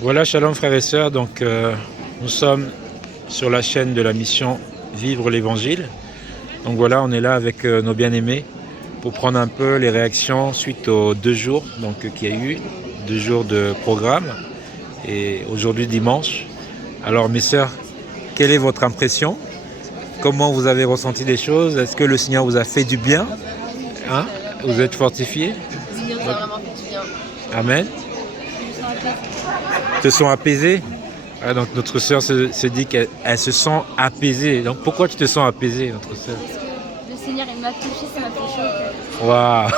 Voilà, shalom frères et sœurs. Donc, nous sommes sur la chaîne de la mission Vivre l'Évangile. Donc voilà, on est là avec nos bien-aimés pour prendre un peu les réactions suite aux 2 jours qu'il y a eu, 2 jours de programme et aujourd'hui dimanche. Alors mes sœurs, quelle est votre impression? Comment vous avez ressenti les choses? Est-ce que le Seigneur vous a fait du bien? Hein? Vous êtes fortifiés? Le Seigneur nous a vraiment fait du bien. Amen. Te sont apaisés? Ah, donc notre sœur se dit qu'elle se sent apaisée. Donc pourquoi tu te sens apaisée, notre sœur? Parce que le Seigneur, il m'a touché, ça m'a fait chaud au cœur. Waouh!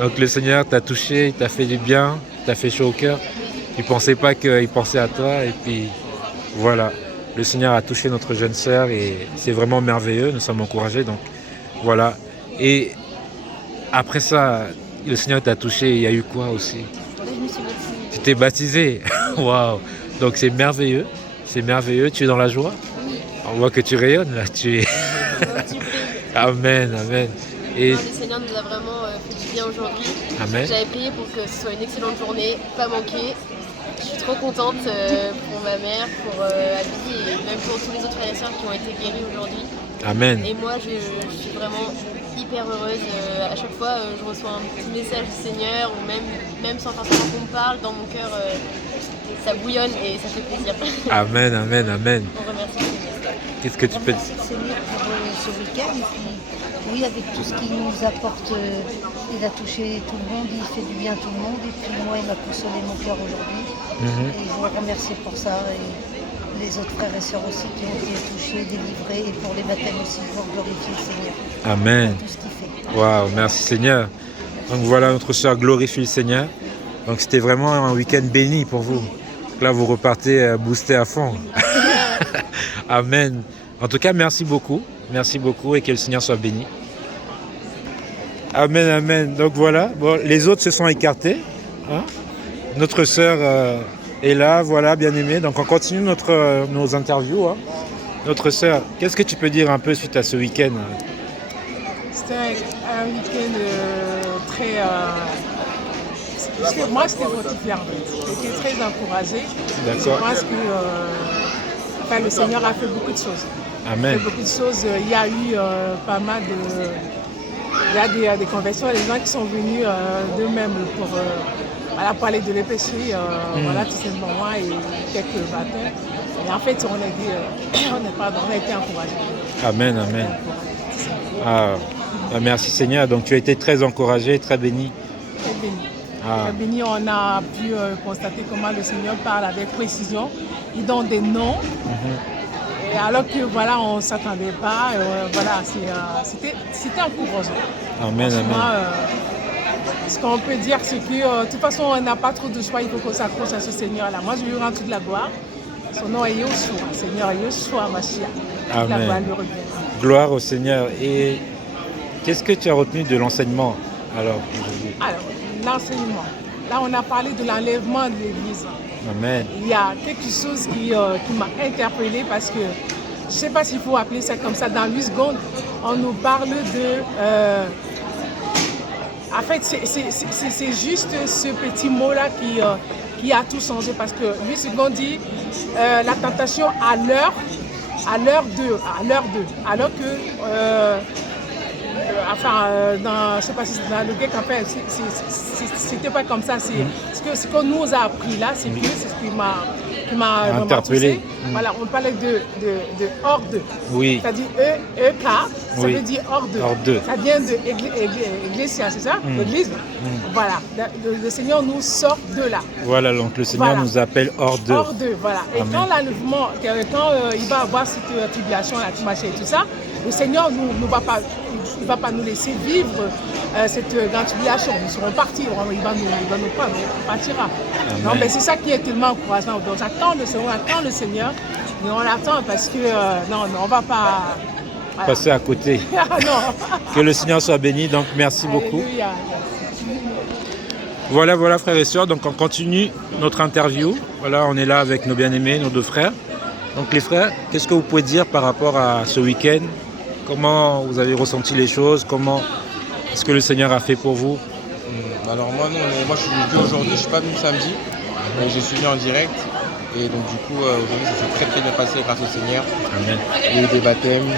Donc le Seigneur t'a touché, il t'a fait du bien, t'a fait chaud au cœur. Tu ne pensais pas qu'il pensait à toi et puis voilà. Le Seigneur a touché notre jeune sœur et c'est vraiment merveilleux, nous sommes encouragés. Donc voilà. Et après ça, le Seigneur t'a touché, il y a eu quoi aussi? Là, je me suis baptisée. Tu t'es baptisé. Waouh! Donc c'est merveilleux, tu es dans la joie. Oui, On voit que tu rayonnes là, tu es. un petit peu. Amen, amen. Et Non, le Seigneur nous a vraiment fait du bien aujourd'hui. amen. J'avais prié pour que ce soit une excellente journée, pas manquer. Je suis trop contente pour ma mère, pour Abby et même pour tous les autres frères et sœurs qui ont été guéris aujourd'hui. Amen. Et moi, je suis vraiment hyper heureuse. À chaque fois, je reçois un petit message du Seigneur, ou même sans forcément qu'on me parle, dans mon cœur, ça bouillonne et ça fait plaisir. Amen, amen, amen. On remercie le Seigneur. Qu'est-ce que tu peux dire? Merci le Seigneur pour ce week-end. Et puis, oui, avec tout ce qu'il nous apporte, il a touché tout le monde, il fait du bien à tout le monde. Et puis moi, il m'a consolé mon cœur aujourd'hui. Et je vous remercie pour ça. Et les autres frères et sœurs aussi qui ont été touchés, délivrés. Et pour les baptêmes aussi, pour glorifier le Seigneur. Amen. Pour tout ce qu'il fait. Waouh, merci Seigneur. Donc voilà, notre sœur glorifie le Seigneur. Donc c'était vraiment un week-end béni pour vous. Donc là, vous repartez boosté à fond. Amen. En tout cas, merci beaucoup et que le Seigneur soit béni. Amen, amen. Donc voilà, bon, les autres se sont écartés. Hein? Notre sœur est là, voilà, bien aimée. Donc on continue nos interviews. Hein. Notre sœur, qu'est-ce que tu peux dire un peu suite à ce week-end? C'était un week-end très... moi, c'était fortifiant. J'étais très encouragée. Je D'accord. pense que le Seigneur a fait beaucoup de choses. Amen. Beaucoup de choses. Il y a eu pas mal de... Il y a des conversions, des gens qui sont venus d'eux-mêmes pour parler de l'épecherie, voilà, tout simplement, et quelques baptêmes. Et en fait, on a été encouragés. Amen, amen. Ah, merci Seigneur. Donc tu as été très encouragé, très béni. Très béni. Ah. Très béni, on a pu constater comment le Seigneur parle avec précision. Il donne des noms. Et alors que voilà, on ne s'attendait pas. Voilà, c'était encourageant. Amen, Franchement, amen. Ce qu'on peut dire, c'est que de toute façon, on n'a pas trop de choix. Il faut qu'on s'accroche à ce Seigneur-là. Moi, je lui rends toute la gloire. Son nom est Yoshua, Seigneur Yoshua Mashiach. Toute la gloire Amen. lui revient. Gloire au Seigneur. Et qu'est-ce que tu as retenu de l'enseignement alors aujourd'hui? Alors, l'enseignement. Là, on a parlé de l'enlèvement de l'Église. Amen. Il y a quelque chose qui m'a interpellée parce que, je ne sais pas s'il faut appeler ça comme ça, dans 8 secondes, on nous parle de... en fait, c'est juste ce petit mot-là qui a tout changé parce que 8 secondes dit la tentation à l'heure d'eux. Alors que... je ne sais pas si c'est dans le grec, en fait, c'était pas comme ça. Ce qu'on nous a appris là, c'est que c'est ce qui m'a vraiment Interpellé. touché. Voilà, on parlait de hors d'eux. Oui. C'est-à-dire EK, ça Oui. veut dire hors d'eux. Hors d'eux. Ça vient de Ecclesia, c'est ça? L'église. Voilà, le Seigneur nous sort de là. Voilà, donc le Seigneur Voilà. nous appelle hors d'eux. Hors d'eux, voilà. Et Amen. quand l'enlèvement, quand il va avoir cette tribulation, la machin et tout ça, le Seigneur ne va pas nous laisser vivre cette grande tribulation. Nous serons partis, il va nous prendre, on partira. Amen. Non, mais c'est ça qui est tellement encourageant. Donc j'attends le Seigneur, mais on l'attend parce que non, on ne va pas... Voilà. Passer à côté. Non. Que le Seigneur soit béni. Donc merci beaucoup. Alléluia. Voilà frères et sœurs, donc on continue notre interview. Voilà, on est là avec nos bien-aimés, nos 2 frères. Donc les frères, qu'est-ce que vous pouvez dire par rapport à ce week-end? Comment vous avez ressenti les choses? Comment est-ce que le Seigneur a fait pour vous? Alors moi non, moi je suis venu aujourd'hui, je suis pas venu samedi. J'ai suivi en direct. Et donc du coup, aujourd'hui, ça s'est très très bien passé grâce au Seigneur. Amen. Il y a eu des baptêmes,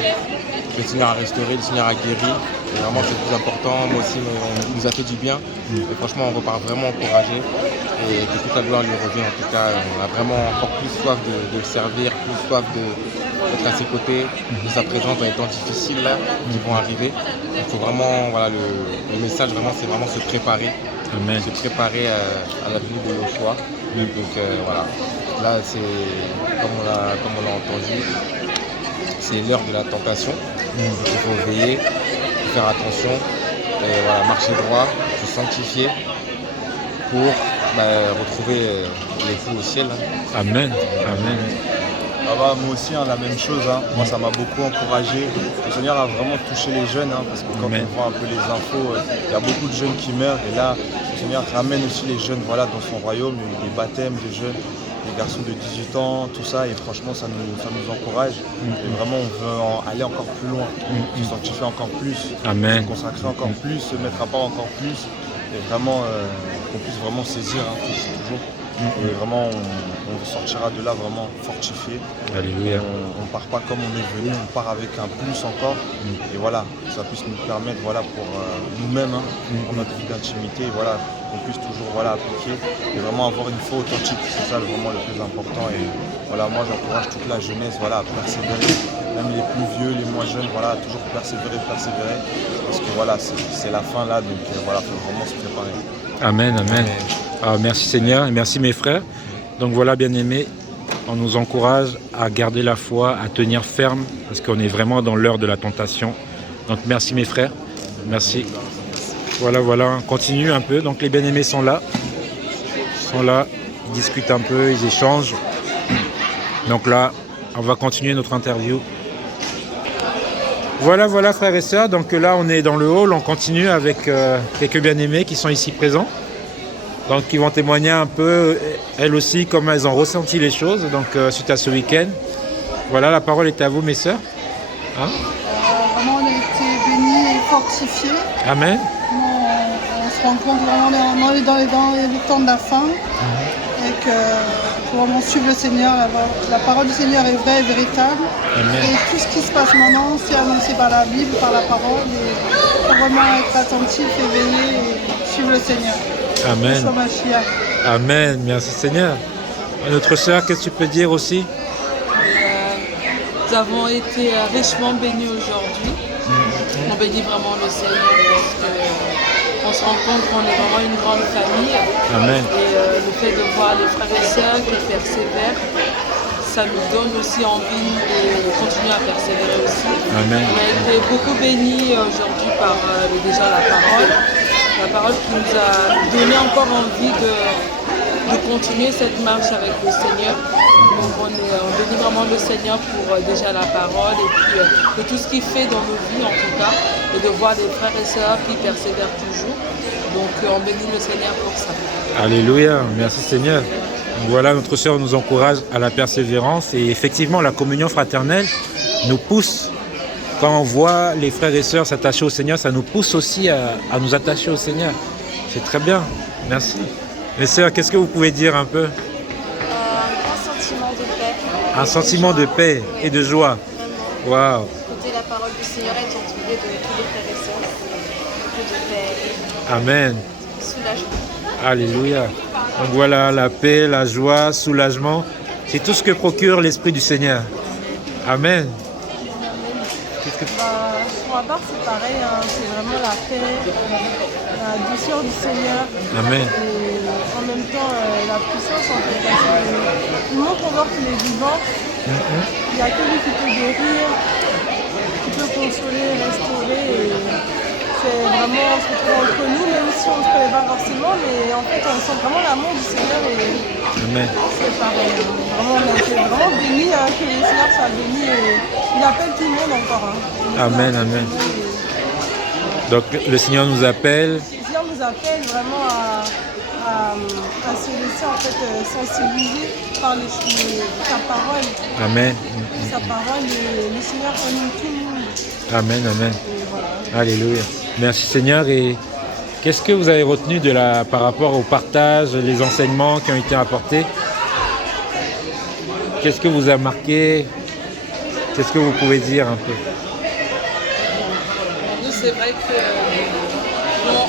le Seigneur a restauré, le Seigneur a guéri. Et vraiment, c'est le plus important. Moi aussi, il nous a fait du bien. Et franchement, on repart vraiment encouragé. Et que toute la gloire lui revient. En tout cas, on a vraiment encore plus soif de le servir, plus soif d'être à ses côtés, de sa présence dans les temps difficiles là, qui vont arriver. Il faut vraiment, voilà, le message, vraiment, c'est vraiment se préparer. Amen. Se préparer à la venue de Yoshua. Donc voilà. Là, c'est comme on l'a entendu, c'est l'heure de la tentation. Donc, il faut veiller, faire attention, et voilà, marcher droit, se sanctifier pour retrouver l'époux au ciel. Amen. Amen. Ah bah, moi aussi, la même chose. Moi, ça m'a beaucoup encouragé. Le Seigneur a vraiment touché les jeunes, parce que quand Amen. on voit un peu les infos, il y a beaucoup de jeunes qui meurent. Et là, le Seigneur ramène aussi les jeunes dans son royaume. Il y a eu des baptêmes de jeunes, des garçons de 18 ans, tout ça. Et franchement, ça nous encourage. Et vraiment, on veut aller encore plus loin, se sanctifier encore plus, Amen. se consacrer encore plus, se mettre à part encore plus. Et vraiment, qu'on puisse vraiment saisir toujours. Et vraiment, on sortira de là vraiment fortifié. Alléluia. On ne part pas comme on est venu, on part avec un plus encore. Et voilà, ça puisse nous permettre, voilà, pour nous-mêmes, pour notre vie d'intimité, voilà, qu'on puisse toujours, voilà, appliquer et vraiment avoir une foi authentique. C'est ça vraiment le plus important. Et voilà, moi j'encourage toute la jeunesse, voilà, à persévérer, même les plus vieux, les moins jeunes, voilà, toujours persévérer. Parce que voilà, c'est la fin là, donc voilà, il faut vraiment se préparer. Amen, amen. Ah, merci Seigneur et merci mes frères. Donc voilà, bien-aimés, on nous encourage à garder la foi, à tenir ferme, parce qu'on est vraiment dans l'heure de la tentation. Donc merci mes frères, merci. Voilà, on continue un peu. Donc les bien-aimés sont là, ils discutent un peu, ils échangent. Donc là, on va continuer notre interview. Voilà frères et sœurs, donc là on est dans le hall, on continue avec quelques bien-aimés qui sont ici présents. Donc qui vont témoigner un peu, elles aussi, comment elles ont ressenti les choses, donc suite à ce week-end. Voilà, la parole est à vous mes sœurs. Vraiment on a été bénis et fortifiés. Amen. On se rend compte vraiment on est dans les temps de la fin. Et qu'il faut vraiment suivre le Seigneur. La parole du Seigneur est vraie et véritable. Amen. Et tout ce qui se passe maintenant, c'est annoncé par la Bible, par la parole. Il faut vraiment être attentif et veiller et suivre le Seigneur. Amen. Yeshua Mashiach. Amen, merci Seigneur. Notre sœur, qu'est-ce que tu peux dire aussi? Nous avons été richement bénis aujourd'hui. On bénit vraiment le Seigneur parce qu'on se rend compte qu'on est vraiment une grande famille. Amen. Et le fait de voir les frères et sœurs qui persévèrent, ça nous donne aussi envie de continuer à persévérer aussi. Amen. On a été beaucoup bénis aujourd'hui par déjà la parole qui nous a donné encore envie de continuer cette marche avec le Seigneur. Donc on bénit vraiment le Seigneur pour déjà la parole et puis de tout ce qu'il fait dans nos vies en tout cas, et de voir des frères et sœurs qui persévèrent toujours. Donc on bénit le Seigneur pour ça. Alléluia, merci Seigneur. Donc voilà, notre sœur nous encourage à la persévérance et effectivement la communion fraternelle nous pousse. Quand on voit les frères et sœurs s'attacher au Seigneur, ça nous pousse aussi à nous attacher au Seigneur. C'est très bien, merci. Mes sœurs, qu'est-ce que vous pouvez dire un peu? Un sentiment de paix. Un sentiment de paix et de joie. Vraiment. Waouh. Écouter la parole du Seigneur et être entouré de tous les frères et sœurs. Beaucoup de paix, Amen. soulagement. Alléluia. Donc voilà, la paix, la joie, soulagement, c'est tout ce que procure l'Esprit du Seigneur. Amen. Pour ma part, c'est pareil, c'est vraiment la paix, la douceur du Seigneur. Amen. Et en même temps, la puissance en fait. Parce que tout le monde qu'on voit qu'il est vivant, il n'y a que lui qui peut guérir, qui peut consoler, restaurer. Et c'est vraiment, on se retrouve entre nous, même si on ne se connaît pas forcément, mais en fait, on sent vraiment l'amour du Seigneur. Et Amen. c'est pareil. Vraiment, on a été vraiment bénis, que le Seigneur soit béni. Et il appelle tout le monde encore. Amen, amen. Donc le Seigneur nous appelle. Le Seigneur nous appelle vraiment à se laisser en fait sensibiliser par sa parole. Amen. Sa parole, le Seigneur aime tout le monde. Amen, amen. Et voilà. Alléluia. Merci Seigneur. Et Qu'est-ce que vous avez retenu par rapport au partage, les enseignements qui ont été apportés? Qu'est-ce que vous a marqué? Qu'est-ce que vous pouvez dire un peu? Nous, c'est vrai que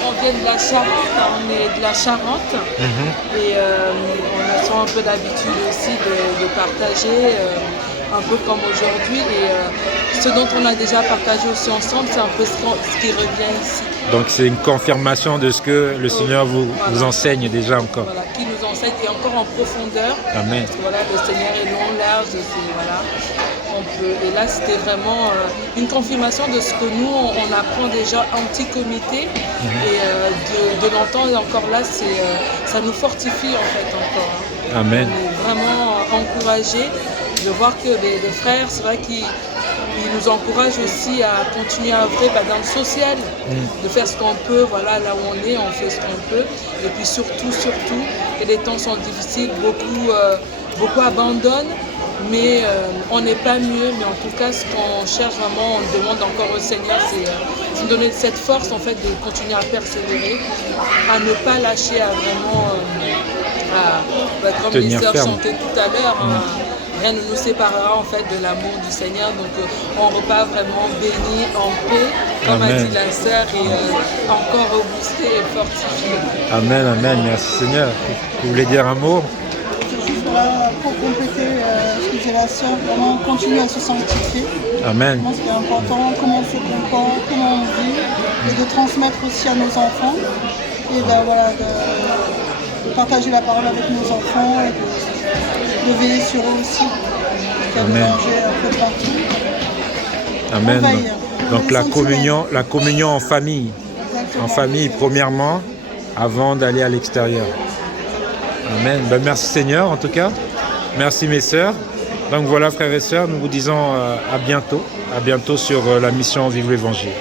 on vient de la Charente, on est de la Charente et on a souvent un peu l'habitude aussi de partager, un peu comme aujourd'hui. Et ce dont on a déjà partagé aussi ensemble, c'est un peu ce qui revient ici. Donc c'est une confirmation de ce que le Seigneur vous enseigne déjà encore. Voilà, qui nous enseigne et encore en profondeur. Amen. Parce que voilà, le Seigneur est long, large, voilà. Et là, c'était vraiment une confirmation de ce que nous, on apprend déjà en petit comité. Et de l'entendre et encore là, ça nous fortifie en fait encore. Amen. On est vraiment encouragés de voir que les frères, c'est vrai qu'ils nous encouragent aussi à continuer à œuvrer dans le social, de faire ce qu'on peut, voilà, là où on est, on fait ce qu'on peut. Et puis surtout, et les temps sont difficiles, beaucoup abandonnent. Mais on n'est pas mieux, mais en tout cas ce qu'on cherche vraiment, on demande encore au Seigneur, c'est de nous donner cette force en fait de continuer à persévérer, à ne pas lâcher, à vraiment, comme les sœurs chantaient tout à l'heure, rien ne nous séparera en fait de l'amour du Seigneur, donc on repart vraiment béni, en paix, comme a dit la sœur, et encore reboosté et fortifié. Amen, amen, merci Seigneur. Vous voulez dire un mot? Voilà, pour compléter ce que disait la sœur, vraiment continuer à se sanctifier. Amen. Je pense qu'il est important, comment on se comporte, comment on vit, et de transmettre aussi à nos enfants, et de partager la parole avec nos enfants, et de veiller sur eux aussi, de manger un peu partout. Amen. Donc la communion en famille. Exactement. En famille premièrement, avant d'aller à l'extérieur. Amen. Merci Seigneur en tout cas. Merci mes sœurs. Donc voilà frères et sœurs, nous vous disons à bientôt sur la mission Vivre l'Évangile.